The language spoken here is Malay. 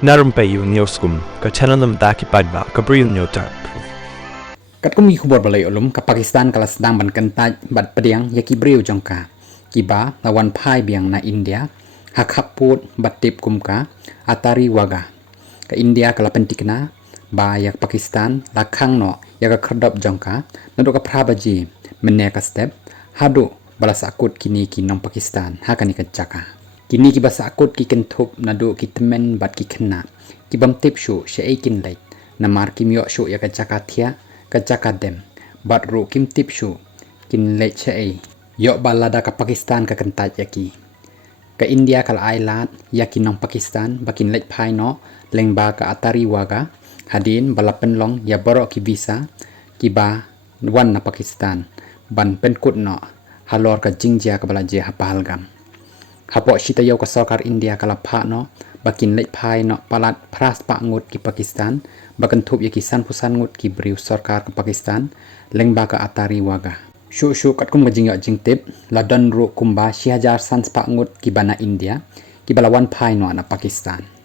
Narum payu nioskum, ka chananam daki padba, ka briu nyotar. Kat kumi khubor balai ulum ka Pakistan kala sedang ban kentaj bat pediang yaki breu jongka kiba lawan phai biang na India hak put bat tip kumka atari waga ka India kala pentikna ba yak Pakistan lakhang no yak kherdop jongka nado ka phrabaji menne ka step hadu balas akut kini kinong Pakistan hakani ka chaka kini ki basa akut ki kentup nado ki temen bat ki khna ki bam tip shu she kin lait namar kimyo shu yak chaka thia kacakadem bat ru kim tip shu kin le che yok balada ka Pakistan ka kentaj yaki ka India kal ailat yakin nong Pakistan bakin lek phai no lengba ka atari waga hadin balapen long ya borok ki visa ki ba wan na Pakistan ban pen kut no halor ka jingjia ka balaje hapalgam hapo shita yo ka sarkar India kala pha no bakin lek phai no palat pras pa ngut ki Pakistan bakan thup yaki san pusan ngut ki briu sarkar ke Pakistan lengba ka atari waga shu kat kum gajing jing tip ladan ru kumba 6000 san pa ngut ki bana India ki balawan phai no na Pakistan